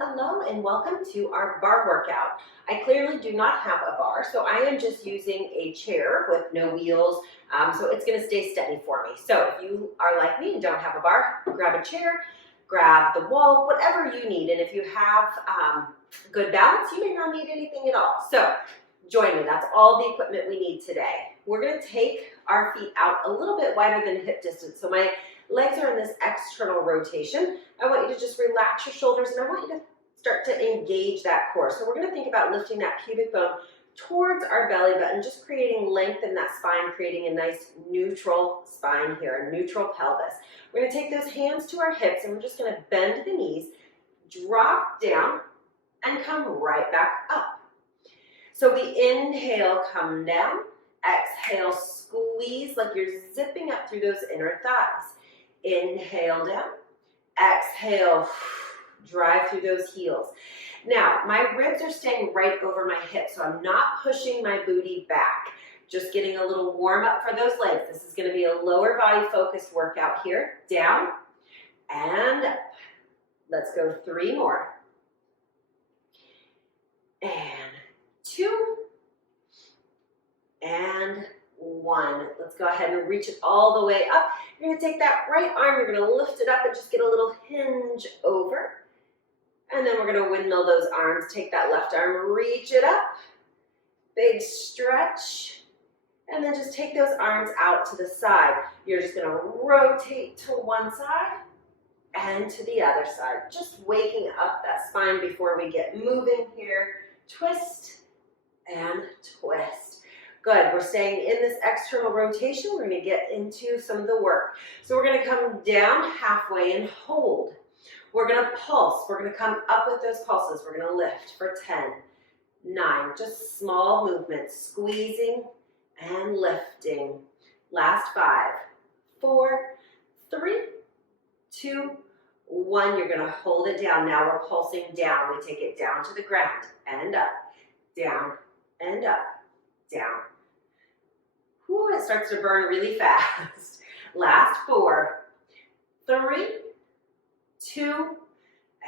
Hello and welcome to our bar workout. I clearly do not have a bar, so I am just using a chair with no wheels, so it's going to stay steady for me. So if you are like me and don't have a bar, grab a chair, grab the wall, whatever you need. And if you have good balance, you may not need anything at all. So join me. That's all the equipment we need today. We're going to take our feet out a little bit wider than hip distance. So my legs are in this external rotation. I want you to just relax your shoulders and I want you to start to engage that core. So we're going to think about lifting that pubic bone towards our belly button, just creating length in that spine, creating a nice neutral spine here, a neutral pelvis. We're going to take those hands to our hips and we're just going to bend the knees, drop down, and come right back up. So we inhale, come down, exhale, squeeze like you're zipping up through those inner thighs. Inhale down, exhale, drive through those heels. Now, my ribs are staying right over my hips, so I'm not pushing my booty back. Just getting a little warm up for those legs. This is going to be a lower body focused workout here. Down and up. Let's go 3 more. And 2. And 1. Let's go ahead and reach it all the way up. You're going to take that right arm, you're going to lift it up and just get a little hinge over. And then we're going to windmill those arms. Take that left arm, reach it up. Big stretch. And then just take those arms out to the side. You're just going to rotate to one side and to the other side. Just waking up that spine before we get moving here. Twist and twist. Good, we're staying in this external rotation. We're going to get into some of the work. So we're going to come down halfway and hold. We're going to pulse. We're going to come up with those pulses. We're going to lift for 10, 9, just small movements, squeezing and lifting. Last 5, 4, 3, 2, 1. You're going to hold it down. Now we're pulsing down. We take it down to the ground and up, down and up, down. Whew, it starts to burn really fast. Last 4, 3, 2,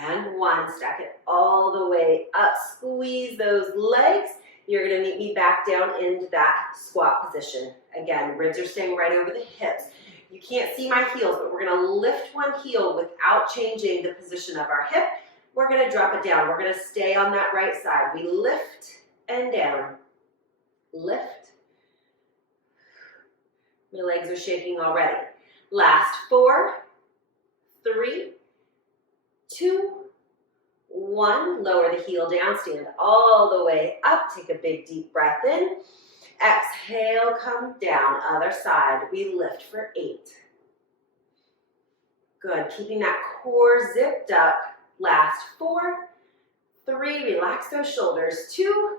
and 1. Stack it all the way up. Squeeze those legs. You're going to meet me back down into that squat position. Again, ribs are staying right over the hips. You can't see my heels, but we're going to lift one heel without changing the position of our hip. We're going to drop it down. We're going to stay on that right side. We lift and down. Lift. My legs are shaking already. Last 4, 3, 2, 1. Lower the heel down, stand all the way up. Take a big deep breath in. Exhale, come down. Other side. We lift for 8. Good. Keeping that core zipped up. Last 4, 3. Relax those shoulders. 2,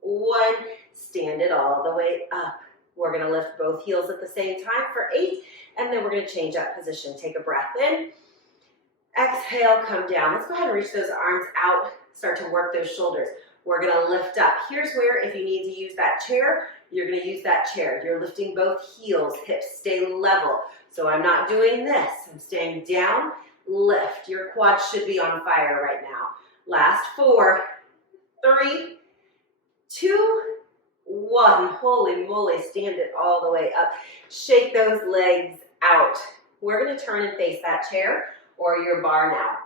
1. Stand it all the way up. We're going to lift both heels at the same time for 8. And then we're going to change that position. Take a breath in. Exhale, come down. Let's go ahead and reach those arms out. Start to work those shoulders. We're going to lift up. Here's where, if you need to use that chair, you're going to use that chair. You're lifting both heels, hips stay level. So I'm not doing this. I'm staying down, lift. Your quads should be on fire right now. Last 4, 3, 2, 1. Holy moly, stand it all the way up. Shake those legs out. We're going to turn and face that chair or your bar now.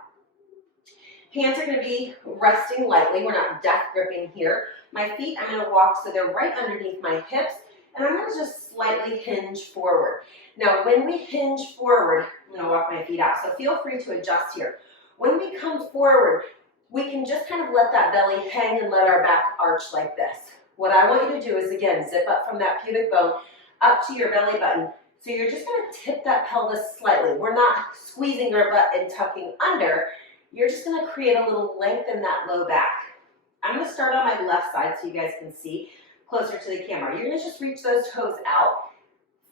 Hands are going to be resting lightly. We're not death gripping here. My feet, I'm going to walk so they're right underneath my hips, and I'm going to just slightly hinge forward. Now, when we hinge forward, I'm going to walk my feet out, so feel free to adjust here. When we come forward, we can just kind of let that belly hang and let our back arch like this. What I want you to do is, again, zip up from that pubic bone up to your belly button. So you're just going to tip that pelvis slightly. We're not squeezing our butt and tucking under. You're just going to create a little length in that low back. I'm going to start on my left side so you guys can see closer to the camera. You're going to just reach those toes out.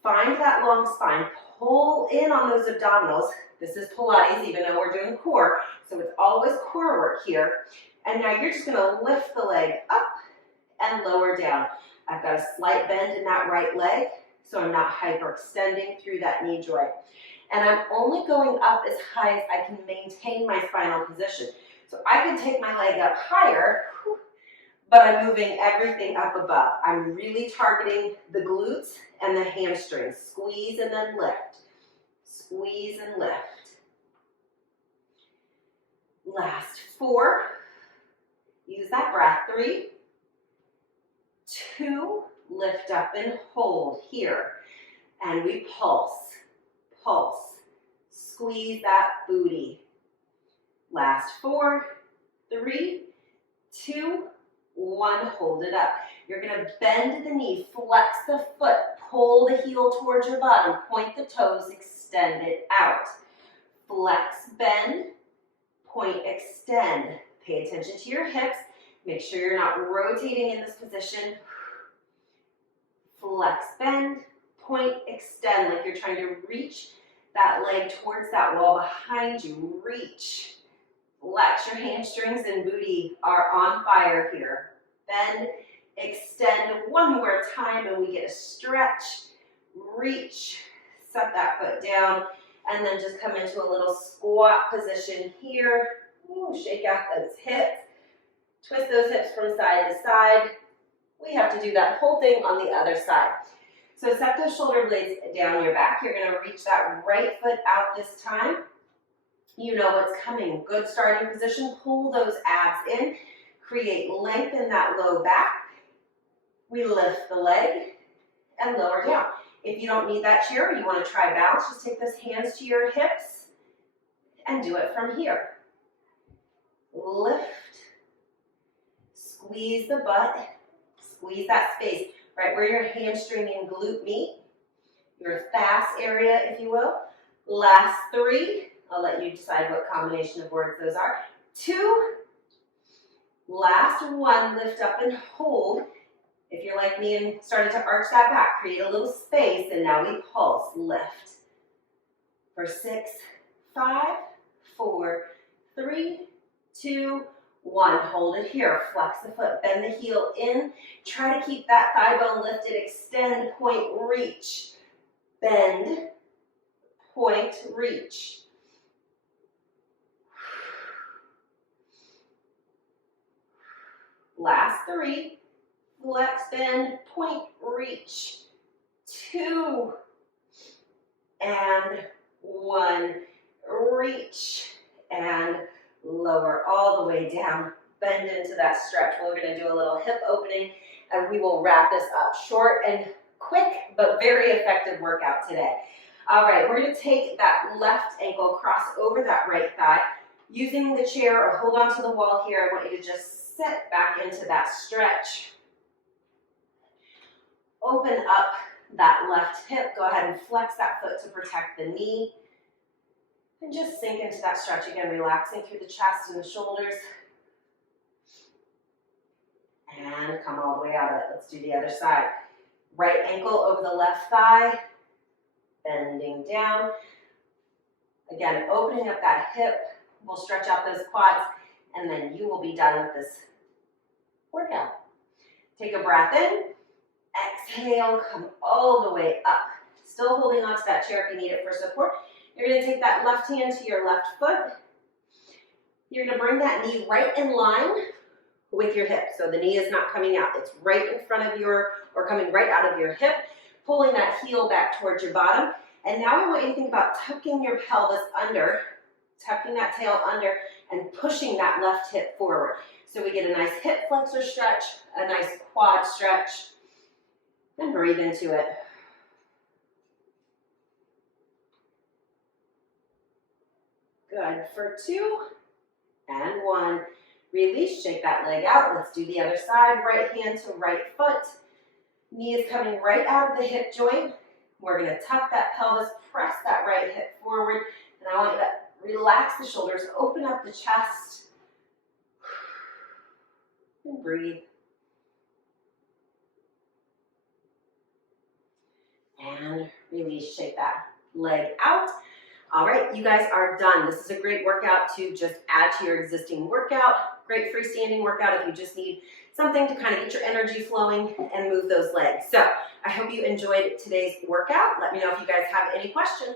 Find that long spine. Pull in on those abdominals. This is Pilates, even though we're doing core. So it's always core work here. And now you're just going to lift the leg up and lower down. I've got a slight bend in that right leg, so I'm not hyperextending through that knee joint. And I'm only going up as high as I can maintain my spinal position. So I can take my leg up higher, but I'm moving everything up above. I'm really targeting the glutes and the hamstrings. Squeeze and then lift. Squeeze and lift. Last 4. Use that breath. 3, 2, lift up and hold here. And we pulse, pulse. Squeeze that booty. Last 4, 3, 2, 1, hold it up. You're gonna bend the knee, flex the foot, pull the heel towards your bottom, point the toes, extend it out. Flex, bend, point, extend. Pay attention to your hips. Make sure you're not rotating in this position. Flex, bend, point, extend, like you're trying to reach that leg towards that wall behind you. Reach. Flex. Your hamstrings and booty are on fire here. Bend, extend one more time, and we get a stretch. Reach. Set that foot down, and then just come into a little squat position here. Ooh, shake out those hips. Twist those hips from side to side. We have to do that whole thing on the other side. So set those shoulder blades down your back. You're going to reach that right foot out this time. You know what's coming. Good starting position. Pull those abs in. Create length in that low back. We lift the leg and lower down. If you don't need that chair, or you want to try balance, just take those hands to your hips and do it from here. Lift. Squeeze the butt. Squeeze that space right where your hamstring and glute meet. Your thas area, if you will. Last 3. I'll let you decide what combination of words those are. 2. Last 1. Lift up and hold. If you're like me and started to arch that back, create a little space, and now we pulse. Lift. For 6, 5, 4, 3, 2, 1. Hold it here. Flex the foot. Bend the heel in. Try to keep that thigh bone lifted. Extend, point, reach. Bend, point, reach. Last 3. Flex, bend, point, reach. 2 and 1. Reach and lower all the way down. Bend into that stretch. We're going to do a little hip opening, and we will wrap this up. Short and quick, but very effective workout today. All right, we're going to take that left ankle, cross over that right thigh. Using the chair or hold on to the wall here, I want you to just sit back into that stretch. Open up that left hip. Go ahead and flex that foot to protect the knee. And just sink into that stretch again, relaxing through the chest and the shoulders. And come all the way out of it. Let's do the other side. Right ankle over the left thigh. Bending down. Again, opening up that hip. We'll stretch out those quads, and then you will be done with this workout. Take a breath in. Exhale, come all the way up. Still holding on to that chair if you need it for support. You're going to take that left hand to your left foot. You're going to bring that knee right in line with your hip. So the knee is not coming out. It's right in front of your, or coming right out of your hip, pulling that heel back towards your bottom. And now I want you to think about tucking your pelvis under, tucking that tail under, and pushing that left hip forward. So we get a nice hip flexor stretch, a nice quad stretch, and breathe into it. Good. For 2 and 1. Release, shake that leg out. Let's do the other side. Right hand to right foot. Knee is coming right out of the hip joint. We're going to tuck that pelvis, press that right hip forward, and I want you to relax the shoulders, open up the chest, and breathe. And release, shake that leg out. All right, you guys are done. This is a great workout to just add to your existing workout. Great freestanding workout if you just need something to kind of get your energy flowing and move those legs. So I hope you enjoyed today's workout. Let me know if you guys have any questions.